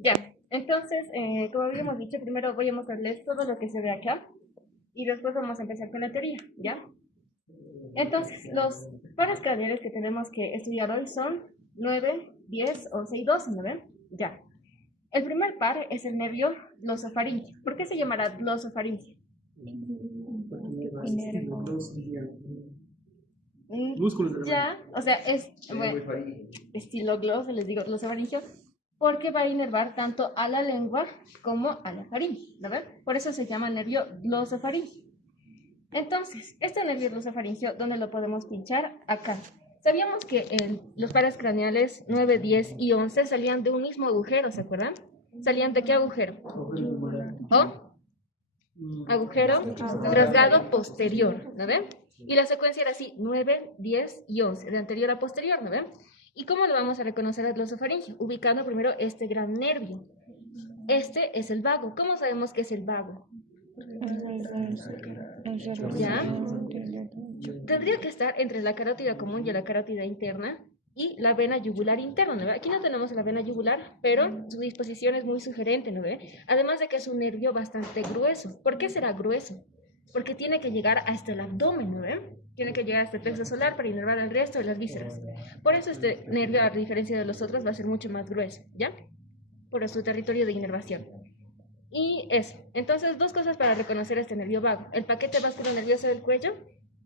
Ya, entonces, como habíamos dicho, primero voy a mostrarles todo lo que se ve acá y después vamos a empezar con la teoría, ¿ya? Entonces, los pares craneales que tenemos que estudiar hoy son 9, 10, 11 y 12, ¿no ven? Ya. El primer par es el nervio glosofaringeo. ¿Por qué se llamará glosofaringeo? Músculos. Ya, o sea, es bueno, estilo gloso, les digo glosofaringeo, porque va a inervar tanto a la lengua como a la faringe, ¿no ven? Por eso se llama nervio glosofaringeo. Entonces, este nervio glosofaringeo, ¿dónde lo podemos pinchar? Acá. Sabíamos que los pares craneales 9, 10 y 11 salían de un mismo agujero, ¿se acuerdan? ¿Salían de qué agujero? ¿O? Agujero rasgado posterior, ¿no ven? Y la secuencia era así, 9, 10 y 11, de anterior a posterior, ¿no ven? ¿Y cómo lo vamos a reconocer al glosofaringeo? Ubicando primero este gran nervio. Este es el vago. ¿Cómo sabemos que es el vago? ¿Ya? Tendría que estar entre la carótida común y la carótida interna y la vena yugular interna, ¿no ve? Aquí no tenemos la vena yugular, pero su disposición es muy sugerente, ¿no ve? Además de que es un nervio bastante grueso. ¿Por qué será grueso? Porque tiene que llegar hasta el abdomen, ¿no ve? Tiene que llegar hasta el plexo solar para inervar el resto de las vísceras. Por eso este nervio, a diferencia de los otros, va a ser mucho más grueso, ¿ya? Por su territorio de inervación. Y eso. Entonces, dos cosas para reconocer este nervio vago. El paquete vascular nervioso del cuello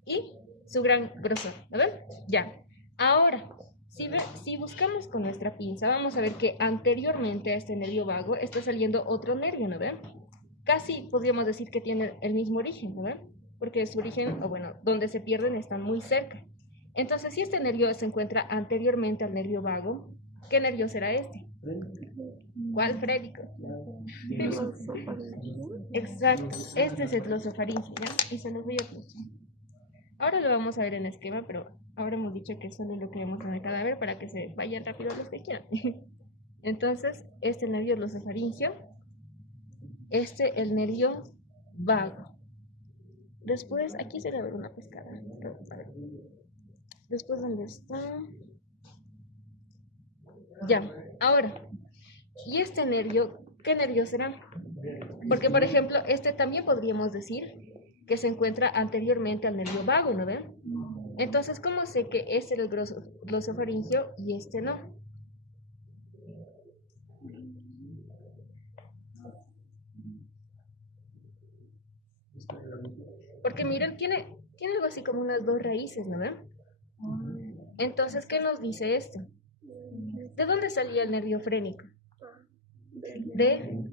y su gran grosor. ¿Lo ven? Ya. Ahora, si buscamos con nuestra pinza, vamos a ver que anteriormente a este nervio vago está saliendo otro nervio, ¿no ven? Casi podríamos decir que tiene el mismo origen, ¿no ven? Porque su origen, o bueno, donde se pierden están muy cerca. Entonces, si este nervio se encuentra anteriormente al nervio vago, ¿qué nervio será este? ¿Cuál frénico? Exacto, este es el glosofaringeo, ¿ya? Y se los voy a mostrar. Ahora lo vamos a ver en esquema, pero ahora hemos dicho que solo lo queremos en el cadáver para que se vayan rápido los que quieran. Entonces, este nervio glosofaringeo, este el nervio vago. Después, aquí se le ve una pescada. Después, ¿dónde está? Ya, ahora, ¿y este nervio, qué nervio será? Porque, por ejemplo, este también podríamos decir que se encuentra anteriormente al nervio vago, ¿no ven? Entonces, ¿cómo sé que este es el glosofaringeo y este no? Porque miren, tiene algo así como unas dos raíces, ¿no ven? Entonces, ¿qué nos dice esto? ¿De dónde salía el nervio frénico? De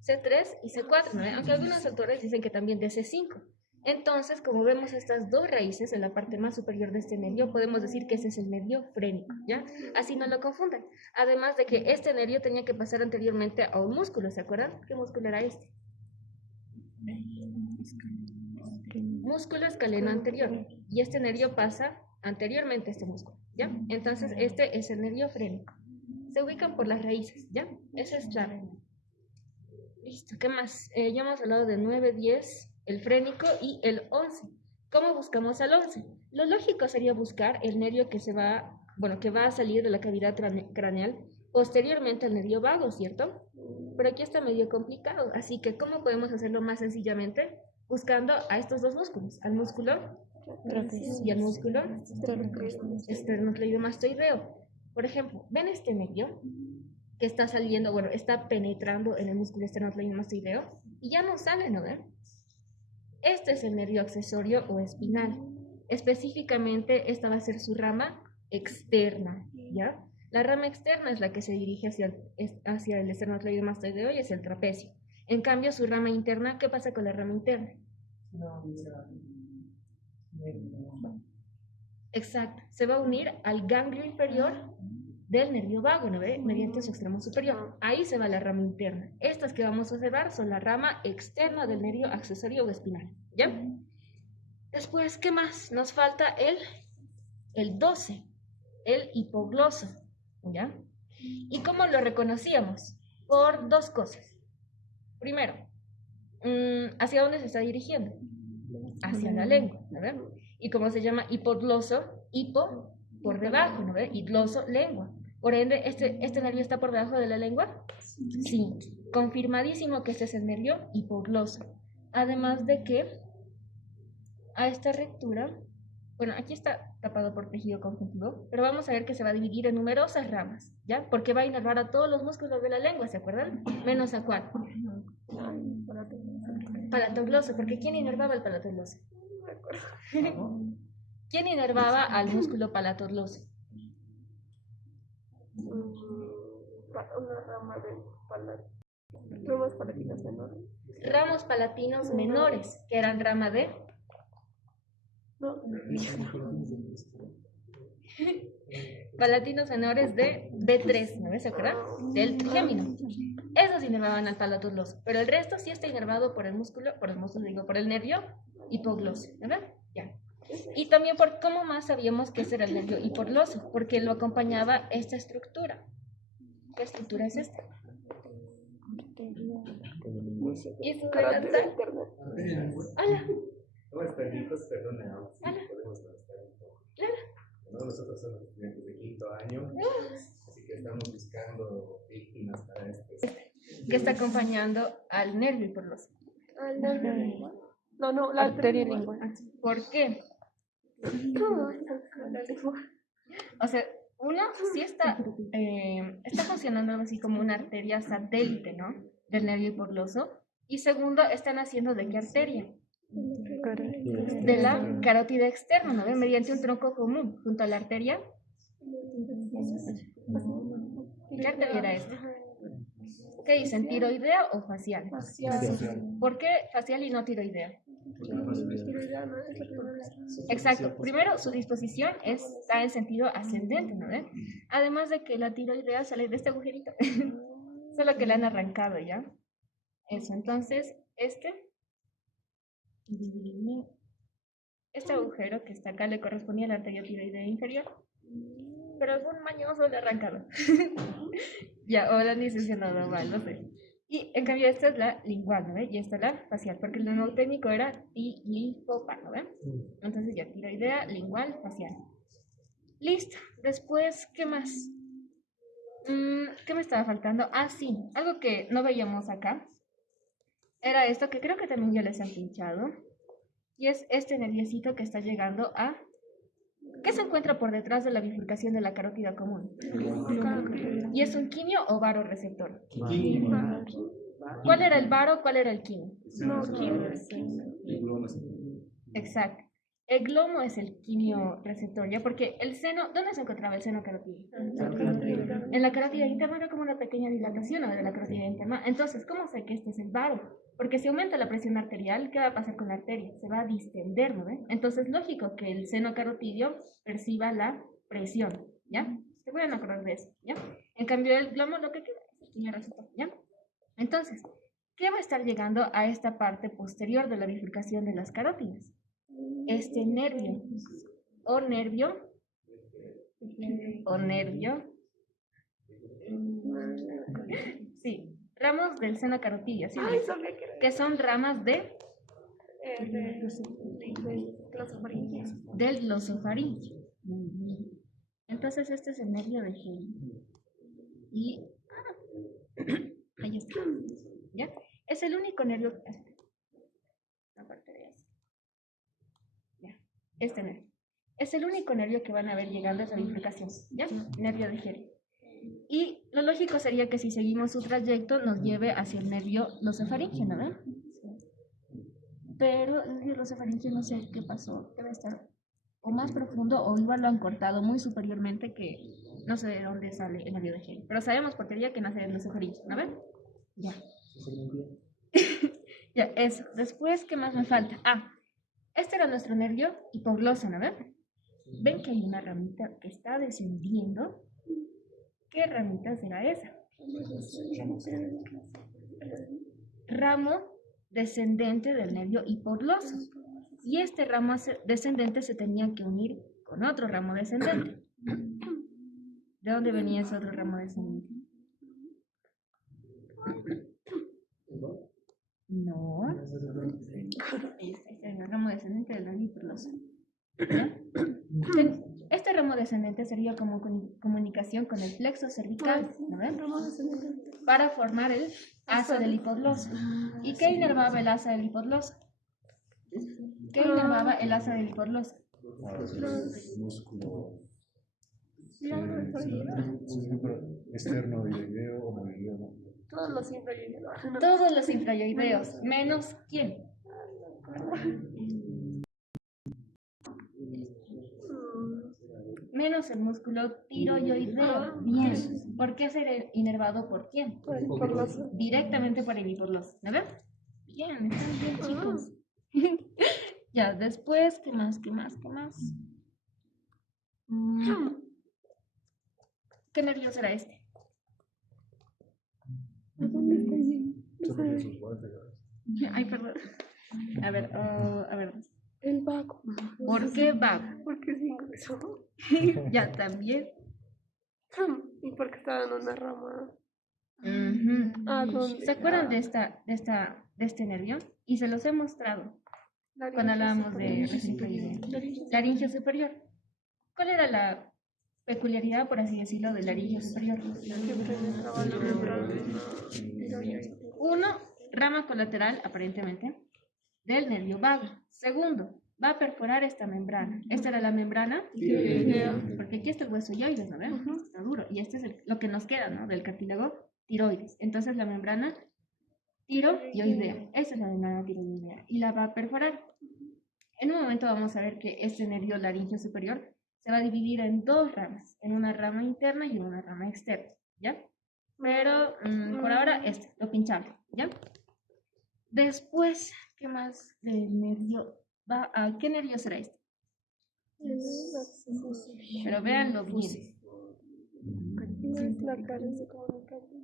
C3 y C4, ¿no ven? Aunque algunos autores dicen que también de C5. Entonces, como vemos estas dos raíces en la parte más superior de este nervio, podemos decir que ese es el nervio frénico, ¿ya? Así no lo confundan. Además de que este nervio tenía que pasar anteriormente a un músculo, ¿se acuerdan? ¿Qué músculo era este? Músculo escaleno anterior. Y este nervio pasa anteriormente a este músculo, ¿ya? Entonces, este es el nervio frénico. Se ubican por las raíces, ¿ya? Eso es clave. Listo, ¿qué más? Ya hemos hablado de 9, 10, el frénico y el 11. ¿Cómo buscamos al 11? Lo lógico sería buscar el nervio que que va a salir de la cavidad craneal posteriormente al nervio vago, ¿cierto? Pero aquí está medio complicado, así que ¿cómo podemos hacerlo más sencillamente? Buscando a estos dos músculos, al músculo y al músculo esternocleidomastoideo. Por ejemplo, ¿ven este nervio? Que está saliendo, bueno, está penetrando en el músculo esternocleidomastoideo y ya no sale, ¿no ven? Este es el nervio accesorio o espinal. Específicamente, esta va a ser su rama externa, ¿ya? La rama externa es la que se dirige hacia el esternocleidomastoideo y hacia el trapecio. En cambio, su rama interna, ¿qué pasa con la rama interna? Exacto, se va a unir al ganglio inferior del nervio vago, ¿no ve? Mediante su extremo superior. Ahí se va la rama interna. Estas que vamos a observar son la rama externa del nervio accesorio o espinal, ¿ya? Después, ¿qué más? Nos falta el 12, el hipogloso, ¿ya? ¿Y cómo lo reconocíamos? Por dos cosas. Primero, ¿hacia dónde se está dirigiendo? Hacia la lengua, ¿no ve? ¿Y cómo se llama hipogloso? Hipo por debajo, ¿no ve? Y gloso, lengua. Por ende, ¿este nervio está por debajo de la lengua? Sí. Confirmadísimo que este es el nervio hipogloso. Además de que a esta rectura, bueno, aquí está tapado por tejido conjuntivo, pero vamos a ver que se va a dividir en numerosas ramas, ¿ya? Porque va a inervar a todos los músculos de la lengua, ¿se acuerdan? Menos a cuál. Palatogloso, porque ¿quién inervaba el palatogloso? ¿Quién inervaba al músculo palatogloso? Una rama de ramas palatinas menores. Ramos palatinos menores, que eran rama de... No. Palatinos menores de D3, ¿no ves? ¿Se acuerdan? Del trigémino. Esos inervaban al palatogloso, pero el resto sí está inervado por el músculo, por el nervio hipogloso, ¿verdad? Ya. Y también por cómo más sabíamos que ese era el nervio hipogloso, porque lo acompañaba esta estructura. ¿Qué estructura es esta? Y su Carácter internet. Hola. ¿Cómo están, hijos? Perdona, si Hola. podemos estar un poco. Claro. Bueno, nosotros somos estudiantes de quinto año, así que estamos buscando víctimas para este. Que está acompañando al nervio hipogloso. No, la arteria lingual. ¿Por qué? O sea, uno sí está funcionando algo así como una arteria satélite, ¿no? Del nervio hipogloso. Y segundo, están haciendo ¿de qué arteria? De la carótida externa, ¿no? Mediante un tronco común junto a la arteria. ¿Qué arteria era esta? ¿Qué dicen? ¿Tiroidea o facial? ¿Por qué facial y no tiroidea? Exacto. Primero, su disposición está en sentido ascendente, ¿no? Además de que la tiroidea sale de este agujerito. Solo que la han arrancado ya. Eso, entonces, este agujero que está acá le correspondía a la arteria tiroidea inferior. Pero algún mañoso le ha arrancado. Ya, o la han diseccionado mal, no sé. Y en cambio esta es la lingual, ¿no ve? Y esta es la facial, porque el nombre técnico era tilipopa, ¿no ve? Entonces ya, tiroidea, lingual, facial. Listo. Después, ¿qué más? ¿Qué me estaba faltando? Ah, sí, algo que no veíamos acá. Era esto que creo que también ya les han pinchado. Y es este nerviosito que está llegando a... ¿Qué se encuentra por detrás de la bifurcación de la carótida común? ¿Y es un quimio o varoreceptor? ¿Cuál era el varo? ¿Cuál era el quimio? Exacto. El glomo es el quimio receptor, ¿ya? Porque el seno, ¿dónde se encontraba el seno carotídeo? En la carótida interna era como una pequeña dilatación, ¿no? De la carótida interna. Entonces, ¿cómo sé que este es el varo? Porque si aumenta la presión arterial, ¿qué va a pasar con la arteria? Se va a distender, ¿no? Entonces, lógico que el seno carotídeo perciba la presión, ¿ya? Se pueden acordar de eso, ¿ya? En cambio, el glomo lo que queda es el quimio receptor, ¿ya? Entonces, ¿qué va a estar llegando a esta parte posterior de la bifurcación de las carótidas? Este nervio, o nervio, sí, ramos del seno carotídeo, ¿sí? Que son ramas del glosofaringio. Muy bien. Entonces este es el nervio de Henle. Y ahí está. ¿Ya? Es el único nervio. Aparte de eso. Ya. Este nervio. Es el único nervio que van a ver llegando a esa bifurcación. ¿Ya? Nervio de Henle. Y lo lógico sería que si seguimos su trayecto nos lleve hacia el nervio glosofaringio, ¿no ven? Pero el nervio glosofaringio no sé qué pasó. Debe estar o más profundo o igual lo han cortado muy superiormente que no sé de dónde sale el nervio de Henle. Pero sabemos por teoría que nace del glosofaringio, ¿no ven? Ya. Ya, eso. Después, ¿qué más me falta? Ah, este era nuestro nervio hipogloso, ¿no ven? Ven que hay una ramita que está descendiendo. ¿Qué ramita será esa? Ramo descendente del nervio hipogloso. Y este ramo descendente se tenía que unir con otro ramo descendente. ¿De dónde venía ese otro ramo descendente? No. Este es el ramo descendente del nervio hipogloso. ¿Ya? Este ramo ramo descendente sería como comunicación con el plexo cervical, ¿no ven? Ramo descendente. Para formar el asa del hipogloso. ¿Y qué inervaba el asa del hipogloso? ¿Qué inervaba el asa del hipogloso? Músculo Los externo ileoideo o movileo. todos los infrayoideos. Todos los infrayoideos, menos ¿quién? Menos el músculo tiroideo. Bien. ¿Por qué ser inervado por quién? Por los Directamente por el hipogloso. ¿No ven? Bien, están bien, chicos. Ya, después, ¿qué más? ¿Qué nervio será este? ¿Dónde está ahí? Ay, perdón. A ver. El vago. ¿Por qué vago? Porque es ingreso. Ya, también. Y porque estaba en una rama. Ujú. ¿Dónde? ¿Se acuerdan de este nervio? Y se los he mostrado cuando hablábamos de laringe superior. ¿Cuál era la peculiaridad, por así decirlo, del laringe superior? Que penetraba la membrana tiroidea. Uno, rama colateral, aparentemente, del nervio vago. Segundo, va a perforar esta membrana. Esta era la membrana, porque aquí está el hueso yoides, ¿no ven? Está duro. Y este es lo que nos queda, ¿no? Del cartílago tiroides. Entonces la membrana tiroidea. Esta es la membrana tiroidea. Y la va a perforar. En un momento vamos a ver que este nervio laringeo superior se va a dividir en dos ramas. En una rama interna y en una rama externa. ¿Ya? Pero por ahora lo pinchamos. ¿Ya? Después, ¿qué más del nervio? ¿Qué nervio será este? Pero véanlo bien. La carencia comunicativa.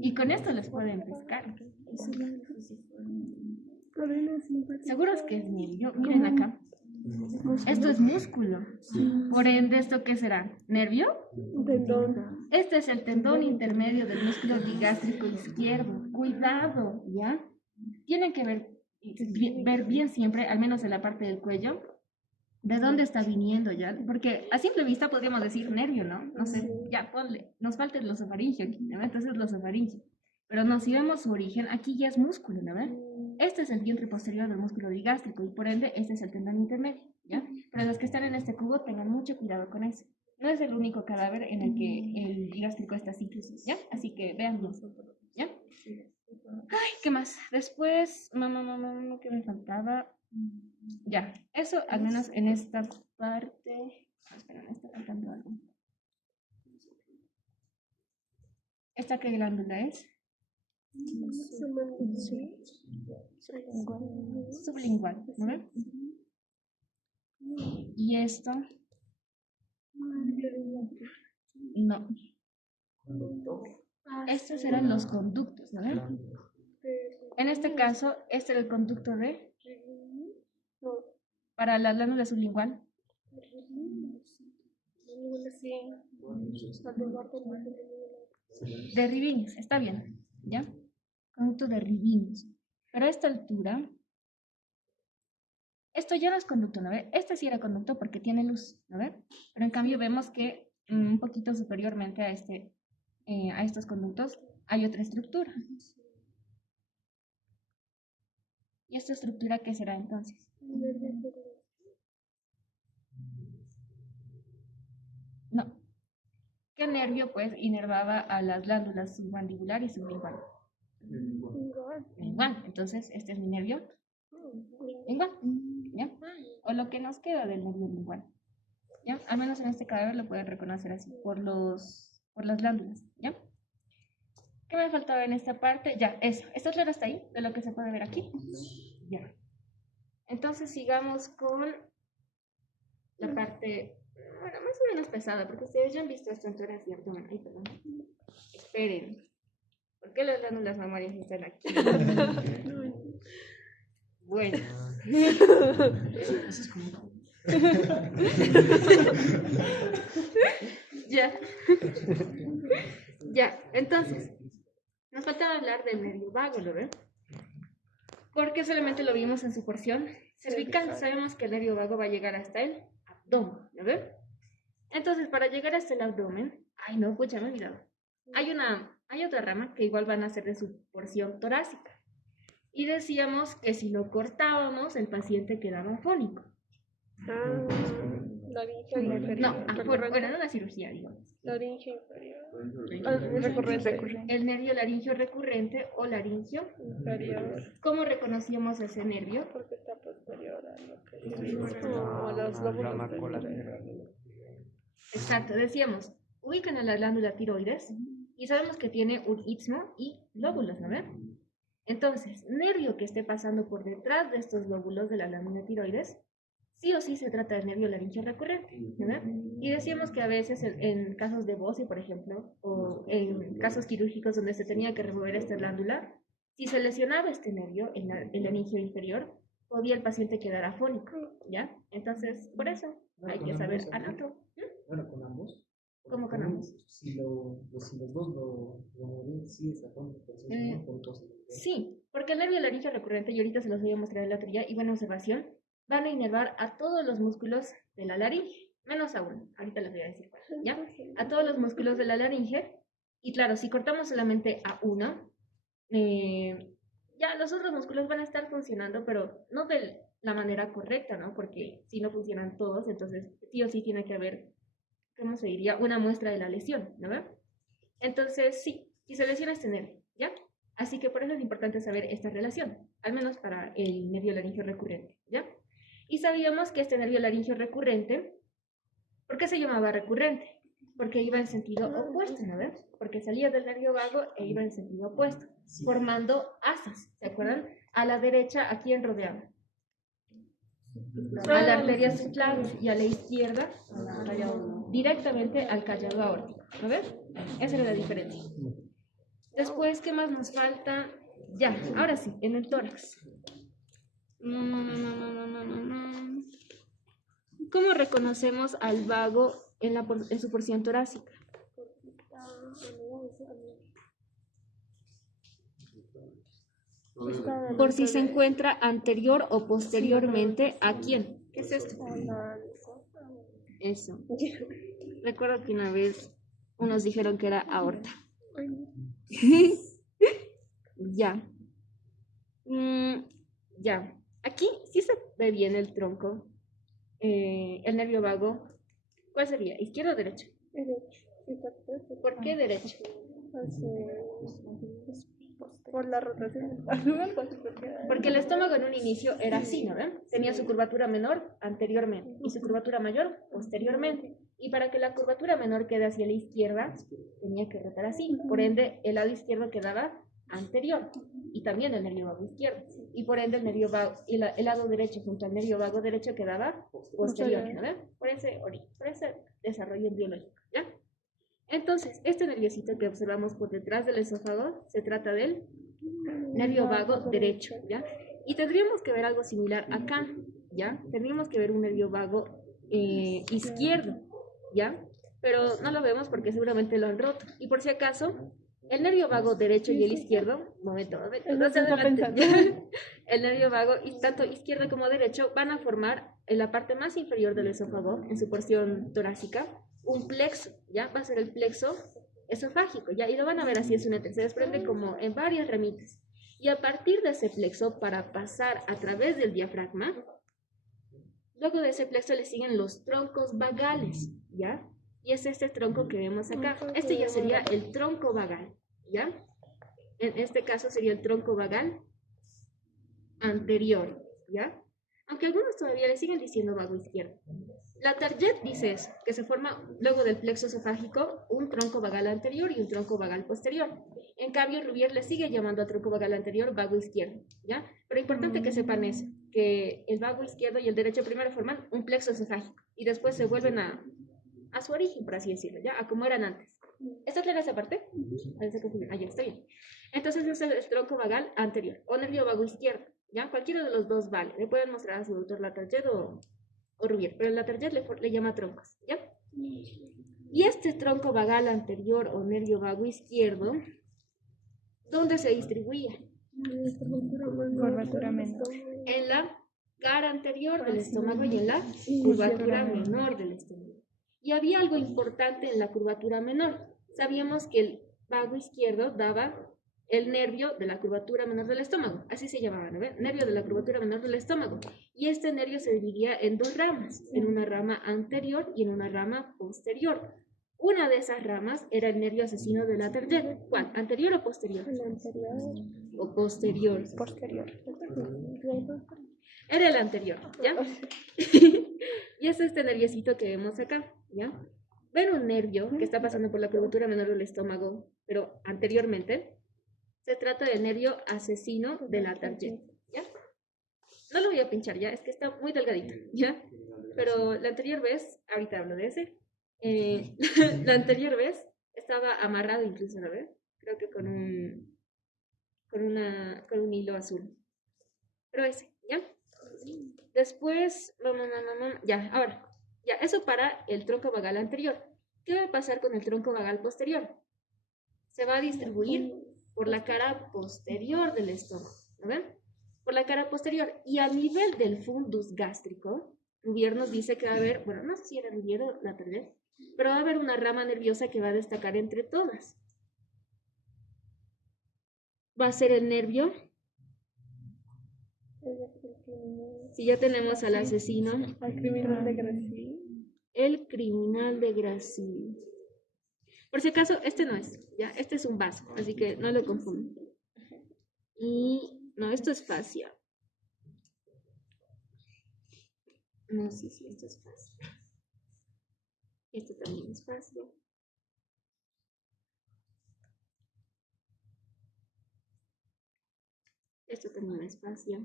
Y con esto les pueden pescar. Seguros que es nervio. Miren acá. Esto es músculo. Por ende, ¿esto qué será? ¿Nervio? Tendón. Este es el tendón intermedio del músculo digástrico izquierdo. Cuidado, ¿ya? Tienen que ver bien siempre, al menos en la parte del cuello, de dónde está viniendo, ¿ya? Porque a simple vista podríamos decir nervio, ¿no? No sé, ya, ponle. Nos falta el glosofaringio aquí, ¿no? Entonces glosofaringio. Pero no, si vemos su origen, aquí ya es músculo, ¿no? Este es el vientre posterior del músculo digástrico y por ende este es el tendón intermedio, ¿ya? Pero los que están en este cubo tengan mucho cuidado con eso. No es el único cadáver en el que el digástrico está así, ¿ya? Así que vean bien, ¿ya? Ay, ¿qué más? Después, ¿qué me faltaba? Ya, eso al menos en esta parte. Espera, me está faltando algo. ¿Esta qué glándula es? Sublingual, ¿no? ¿Y esto? No. Estos eran los conductos, ¿no? En este caso, este era el conducto para la glándula sublingual. De Rivinius, está bien, ¿ya? Conducto de Rivinius. Pero a esta altura, esto ya no es conducto, ¿no ve? Este sí era conducto porque tiene luz, ¿no ve? Pero en cambio vemos que un poquito superiormente a estos conductos hay otra estructura. ¿Y esta estructura qué será entonces? No. ¿Qué nervio, pues, inervaba a las glándulas submandibular y sublingual? Lingual. Entonces, este es mi nervio lingual, ¿ya? O lo que nos queda del nervio lingual, ¿ya? Al menos en este cadáver lo pueden reconocer así, por las glándulas, ¿ya? ¿Qué me faltaba en esta parte? Ya, eso. ¿Está claro hasta ahí? De lo que se puede ver aquí. Ya. Entonces, sigamos con la parte, bueno, más o menos pesada, porque ustedes ya han visto estructuras de abdomen. Ay, perdón. Esperen. ¿Por qué las glándulas mamarias están aquí? Bueno. Eso es como... Ya. Ya, entonces, nos falta hablar del nervio vago, ¿lo ven? Porque solamente lo vimos en su porción cervical. Sabemos que el nervio vago va a llegar hasta el abdomen, ¿no ven? Entonces, para llegar hasta el abdomen, ay no, pucha, me he olvidado. Hay otra rama que igual van a ser de su porción torácica. Y decíamos que si lo cortábamos, el paciente quedaba afónico. Ah, laringe inferior. No, Recurrente. bueno, no una cirugía, digamos. Laringe inferior. Recurrente. El nervio laringio recurrente o laringio. Inferior. ¿Cómo reconocíamos ese nervio? Porque está posterior a lo que es como a los lóbulos del Exacto, decíamos, ubican a la glándula tiroides y sabemos que tiene un istmo y lóbulos, ¿no ven? Entonces, nervio que esté pasando por detrás de estos lóbulos de la glándula tiroides, sí o sí se trata del nervio laringio recurrente, ¿no ven? Y decíamos que a veces en casos de Bossi, por ejemplo, o en casos quirúrgicos donde se tenía que remover esta glándula, si se lesionaba este nervio, el laringio inferior, podía el paciente quedar afónico, ¿ya? Entonces, por eso hay que saber anato. Bueno, con ambos. ¿Cómo con ambos? Si los dos lo mueven, sí es afónico. Sí, porque el nervio laringio recurrente, y ahorita se los voy a mostrar en la teoría, y buena observación, van a inervar a todos los músculos de la laringe, menos a uno, ahorita les voy a decir cuál, ¿ya? A todos los músculos de la laringe, y claro, si cortamos solamente a uno, ya los otros músculos van a estar funcionando, pero no de la manera correcta, ¿no? Porque si no funcionan todos, entonces sí o sí tiene que haber, ¿cómo se diría? Una muestra de la lesión, ¿no? Entonces, sí, si se lesiona este nervio, ¿ya? Así que por eso es importante saber esta relación, al menos para el nervio laringio recurrente, ¿ya? Y sabíamos que este nervio laringio recurrente, ¿por qué se llamaba recurrente? Porque iba en sentido opuesto, ¿no ves? Porque salía del nervio vago e iba en sentido opuesto, formando asas, ¿se acuerdan? A la derecha, ¿a quién rodeaba? A la arteria subclaviana y a la izquierda, directamente al callado aórtico, ¿no ves? Esa era la diferencia. Después, ¿qué más nos falta? Ya, ahora sí, en el tórax. ¿Cómo reconocemos al vago en su porción torácica? Por si se encuentra anterior o posteriormente a quién. ¿Qué es esto? Eso. Recuerdo que una vez unos dijeron que era aorta. Ya. Ya. Aquí sí se ve bien el tronco. El nervio vago. ¿Cuál sería? ¿Izquierda o derecha? ¿Por qué derecha? Por la rotación. Porque el estómago en un inicio era así, ¿no ven? Tenía su curvatura menor anteriormente y su curvatura mayor posteriormente. Y para que la curvatura menor quede hacia la izquierda, tenía que rotar así. Por ende, el lado izquierdo quedaba anterior y también el nervio vago izquierdo. Y por ende, el nervio vago, el lado derecho junto al nervio vago derecho quedaba posterior, ¿no ven? Por ese desarrollo biológico, ¿ya? Entonces, este nerviosito que observamos por detrás del esófago se trata del nervio vago derecho, ¿ya? Y tendríamos que ver algo similar acá, ¿ya? Tendríamos que ver un nervio vago izquierdo, ¿ya? Pero no lo vemos porque seguramente lo han roto. Y por si acaso, el nervio vago derecho y el izquierdo, momento, no se adelante, ¿ya? El nervio vago, y tanto izquierdo como derecho, van a formar en la parte más inferior del esófago, en su porción torácica, un plexo, ¿ya? Va a ser el plexo esofágico, ¿ya? Y lo van a ver así, es se desprende como en varias ramitas. Y a partir de ese plexo, para pasar a través del diafragma, luego de ese plexo le siguen los troncos vagales, ¿ya? Y es este tronco que vemos acá. Este ya sería el tronco vagal, ¿ya? En este caso sería el tronco vagal anterior, ¿ya? Aunque algunos todavía le siguen diciendo vago izquierdo. La Target dice eso, que se forma luego del plexo esofágico un tronco vagal anterior y un tronco vagal posterior. En cambio, Rubier le sigue llamando al tronco vagal anterior vago izquierdo, ¿ya? Pero importante que sepan eso, que el vago izquierdo y el derecho primero forman un plexo esofágico y después se vuelven a su origen, por así decirlo, ¿ya? A como eran antes. ¿Está clara esa parte? Ah, ya, está bien. Entonces es el tronco vagal anterior o nervio vago izquierdo, ¿ya? Cualquiera de los dos vale. Le pueden mostrar a su doctor la Target o Rubier, pero la Target le llama troncos, ¿ya? Y este tronco vagal anterior o nervio vago izquierdo, ¿dónde se distribuía? Curvatura menor. En la cara anterior del estómago y en la curvatura menor del estómago. Y había algo importante en la curvatura menor. Sabíamos que el vago izquierdo daba el nervio de la curvatura menor del estómago. Así se llamaba, ¿no ve? Nervio de la curvatura menor del estómago. Y este nervio se dividía en dos ramas, en una rama anterior y en una rama posterior. Una de esas ramas era el nervio asesino de la tercera. ¿Cuál? ¿Anterior o posterior? O posterior. Posterior. Era el anterior, ¿ya? Y es este nerviosito que vemos acá, ¿ya? Ven un nervio que está pasando por la curvatura menor del estómago, pero anteriormente se trata del nervio asesino de la tarjeta, ¿ya? No lo voy a pinchar ya, es que está muy delgadito, ¿ya? Pero la anterior vez, ahorita hablo de ese, la anterior vez estaba amarrado incluso, ¿no ves? Creo que con un hilo azul. Pero ese, ¿ya? Después, ya, ahora, ya, eso para el tronco vagal anterior. ¿Qué va a pasar con el tronco vagal posterior? Se va a distribuir por la cara posterior del estómago, ¿no ven? Por la cara posterior. Y a nivel del fundus gástrico, Rubier nos dice que va a haber, bueno, no sé si era Rubier o la Terlet, pero va a haber una rama nerviosa que va a destacar entre todas. Va a ser el nervio. Si ya tenemos al asesino. Al criminal de Gracie. El criminal de Gracie. Por si acaso, este no es, ¿ya? Este es un vaso, así que no lo confunden. Y, no, esto es fascia. No, sí, esto es fascia. Esto también es fascia. Esto también es fascia.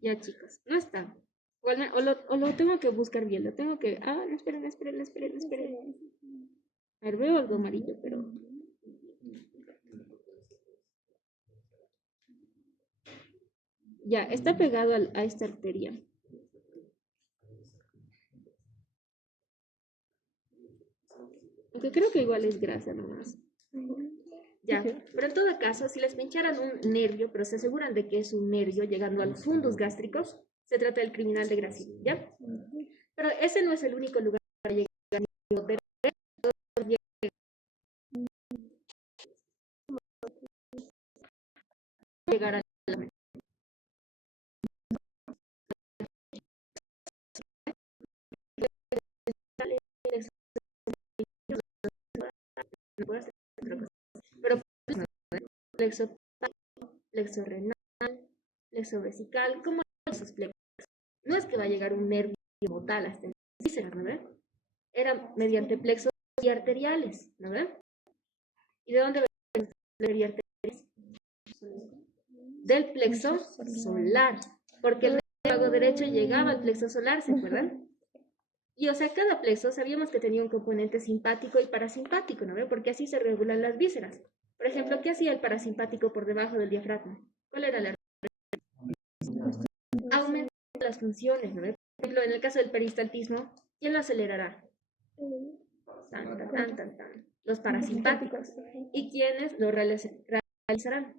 Ya, chicos, no está. O lo tengo que buscar bien, lo tengo que... Ah, no, esperen. A ver, veo algo amarillo, pero... Ya, está pegado a esta arteria. Aunque creo que igual es grasa nomás. Ya, pero en todo caso, si les pincharan un nervio, pero se aseguran de que es un nervio llegando a los fundus gástricos, se trata del criminal de Gracie, ¿ya? Pero ese no es el único lugar para llegar al nervio. Llegar a la pero plexo renal, plexo vesical, ¿cómo esos plexos? No es que va a llegar un nervio como tal hasta el vísceras, ¿no ve? Era mediante plexos y arteriales, ¿no ve? ¿Y de dónde ven los arteriales? Del plexo solar, porque el nervio derecho llegaba al plexo solar, ¿se acuerdan? Y o sea, cada plexo sabíamos que tenía un componente simpático y parasimpático, ¿no ve? Porque así se regulan las vísceras. Por ejemplo, ¿qué hacía el parasimpático por debajo del diafragma? ¿Cuál era la aumenta las funciones, ¿no ve? Por ejemplo, en el caso del peristaltismo, ¿quién lo acelerará? Los parasimpáticos. ¿Y quiénes lo realizarán?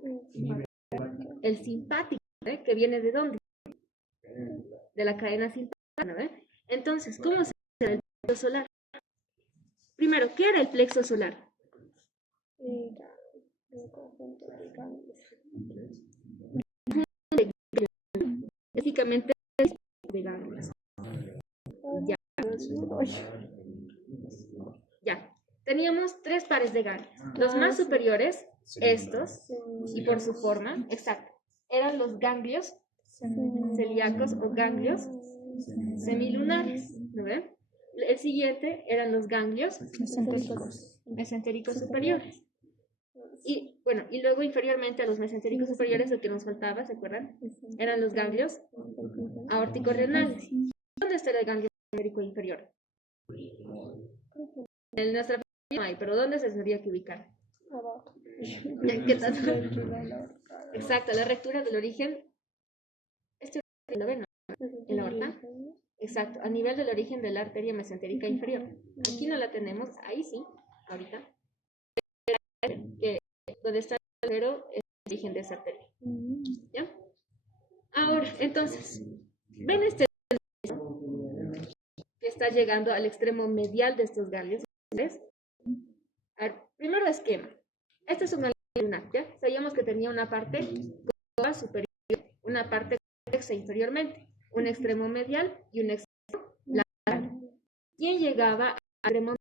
El simpático, ¿eh? Que viene de dónde? De la cadena simpática, ¿no ve? Entonces, ¿cómo se hace el plexo solar? Primero, ¿qué era el plexo solar? Básicamente de ganglios. Ya. Teníamos tres pares de ganglios. Los más superiores, estos, y por su forma, exacto, eran los ganglios celíacos o ganglios semilunares, ¿no ven? El siguiente eran los ganglios mesentéricos superiores. Y bueno, y luego inferiormente a los mesentéricos superiores, lo que nos faltaba, ¿se acuerdan? Eran los ganglios aórtico-renales. ¿Dónde está el ganglio mesentérico inferior? En nuestra no hay, pero ¿dónde se tendría que ubicar? Abajo. ¿Qué tanto? Exacto, la rectura del origen. Este lo ven, ¿no? En la aorta. Exacto, a nivel del origen de la arteria mesentérica inferior. Aquí no la tenemos, ahí sí, ahorita. Que donde está el alero es el origen de esa arteria. ¿Ya? Ahora, entonces, ven este que está llegando al extremo medial de estos ganglios. ¿Ves? A ver, primero esquema. Este es un ganglio lunar, ¿ya? Sabíamos que tenía una parte superior, una parte convexa inferiormente, un extremo medial y un extremo lateral. ¿Quién llegaba al extremo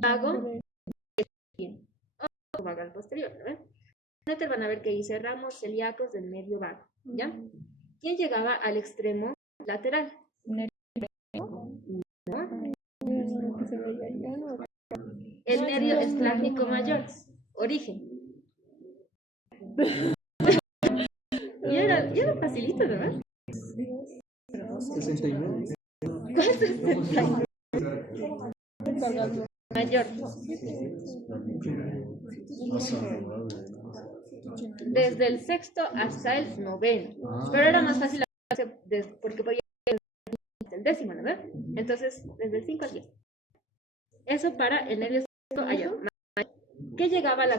vago? O vagal posterior, ¿no? Van a ver que dice ramos celíacos del nervio vago, ¿ya? ¿Quién llegaba al extremo lateral? ¿No? El nervio esplácnico mayor, origen. Ya era facilito, ¿verdad? 69. ¿Cuál es el 69? Mayor. Desde el sexto hasta el noveno. Pero era más fácil porque podía ser el décimo, ¿no? Entonces, desde el 5 al 10. Eso para el nervio esplácnico mayor. ¿Qué llegaba a la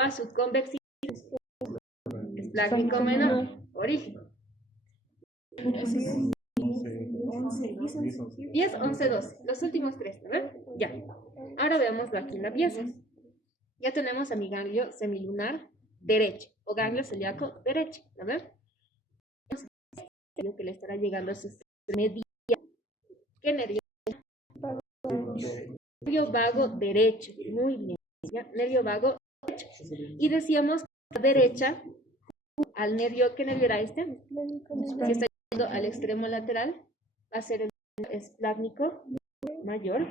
a su convexidad? Esplácnico menor, origen. 10, 11, 12. Los últimos tres, ¿no ven? Ya. Ahora veámoslo aquí en la pieza. Ya tenemos a mi ganglio semilunar derecho o ganglio celíaco derecho, ¿no ven? Lo que le estará llegando a su media. ¿Qué nervio? Nervio vago derecho. Muy bien. ¿Ya? Nervio vago derecho. Y decíamos a derecha al nervio, ¿qué nervio era este? Que está llegando al extremo lateral, va a ser el esplácnico mayor.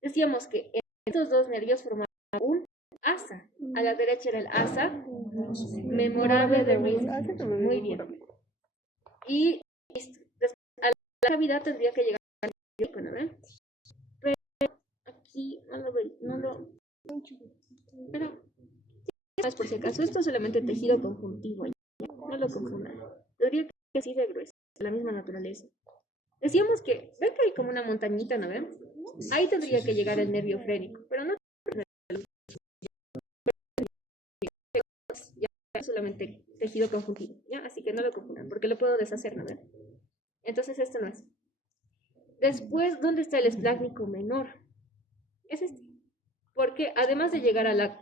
Decíamos que estos dos nervios formaban un asa. A la derecha era el asa memorable de Reed. Muy bien. Y a la cavidad tendría que llegar al nervio, ¿no? Pero aquí no lo. Pero más por si acaso, esto es solamente tejido conjuntivo. No lo confundan. Tendría que así de grueso, de la misma naturaleza. Decíamos que, ven que hay como una montañita, ¿no ven? Ahí tendría que llegar el nervio frénico, pero no ya solamente tejido conjuntivo, ¿ya? Así que no lo confundan, porque lo puedo deshacer, ¿no ven? Entonces esto no es. Después, ¿dónde está el esplácnico menor? Es este. Porque además de llegar a la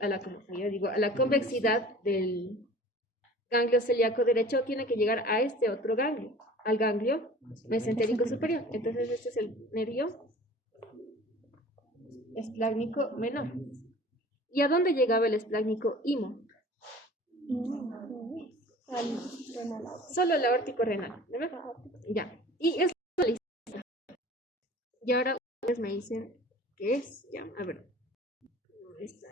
a la convexidad del ganglio celíaco derecho, tiene que llegar a este otro ganglio, al ganglio mesentérico superior. Entonces este es el nervio esplácnico menor. ¿Y a dónde llegaba el esplácnico imo? Solo el aórtico renal, ¿verdad? Ya. Y es la lista. Y ahora ustedes me dicen qué es. Ya, a ver. Está.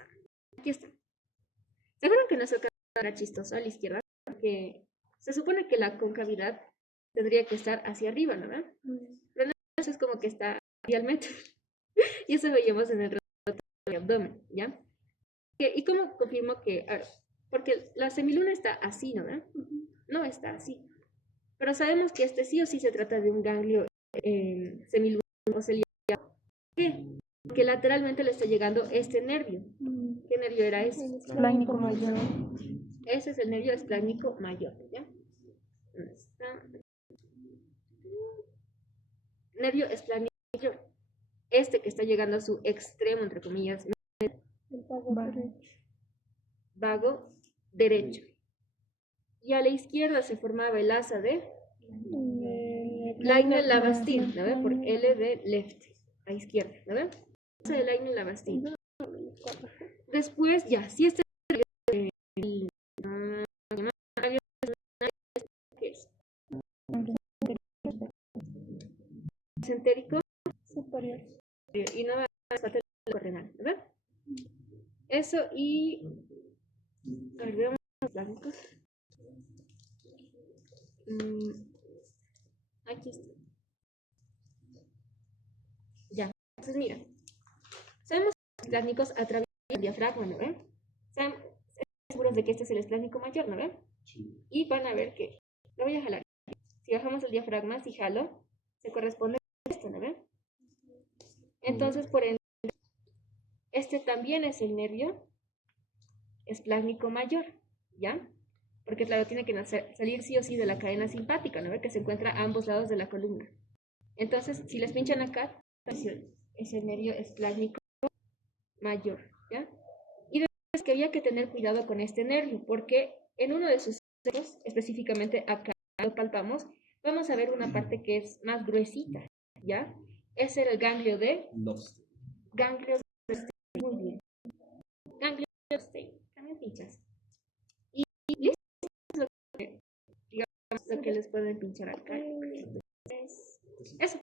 Aquí está. ¿Se acuerdan que nuestro caso era chistoso a la izquierda? Que se supone que la concavidad tendría que estar hacia arriba, ¿no? Pero no, eso es como que está realmente. Y eso veíamos en el retrato del abdomen, ¿ya? ¿Y cómo confirmo que? A ver, porque la semiluna está así, ¿no? No está así. Pero sabemos que este sí o sí se trata de un ganglio semilunar o celíaco. ¿Por qué? Porque lateralmente le está llegando este nervio. ¿Qué nervio era ese? Esplácnico mayor. Ese es el nervio esplácnico mayor, ¿ya? ¿Dónde está? Nervio esplácnico mayor. Este que está llegando a su extremo, entre comillas, vago derecho. Y a la izquierda se formaba el asa de Leibniz-Lavastin, ¿no ven? Por L de left, a izquierda, ¿no ven? Asa de Leibniz-Lavastin. Después, ya, si este ¿qué es? Mesentérico superior. Y no va a faltar el renal, ¿no ven? Eso y a ver, veamos los blancos. Aquí está. Ya, entonces mira, sabemos que los esplácnicos atraviesan el diafragma, ¿no ven? Están seguros de que este es el esplácnico mayor, ¿no ven? Sí. Y van a ver que, lo voy a jalar. Si bajamos el diafragma, si jalo, se corresponde a esto, ¿no ven? Entonces, por ende, este también es el nervio esplácnico mayor, ¿ya? Porque claro, tiene que salir sí o sí de la cadena simpática, ¿no? Que se encuentra a ambos lados de la columna. Entonces, si les pinchan acá, es el nervio esplácnico mayor, ¿ya? Y después que había que tener cuidado con este nervio, porque en uno de sus centros, específicamente acá lo palpamos, vamos a ver una parte que es más gruesita, ¿ya? Ese era el ganglio de... Ganglio de... Muy bien. Ganglio de... También pinchas. Y listo, es lo que, digamos, lo que les pueden pinchar acá. Eso.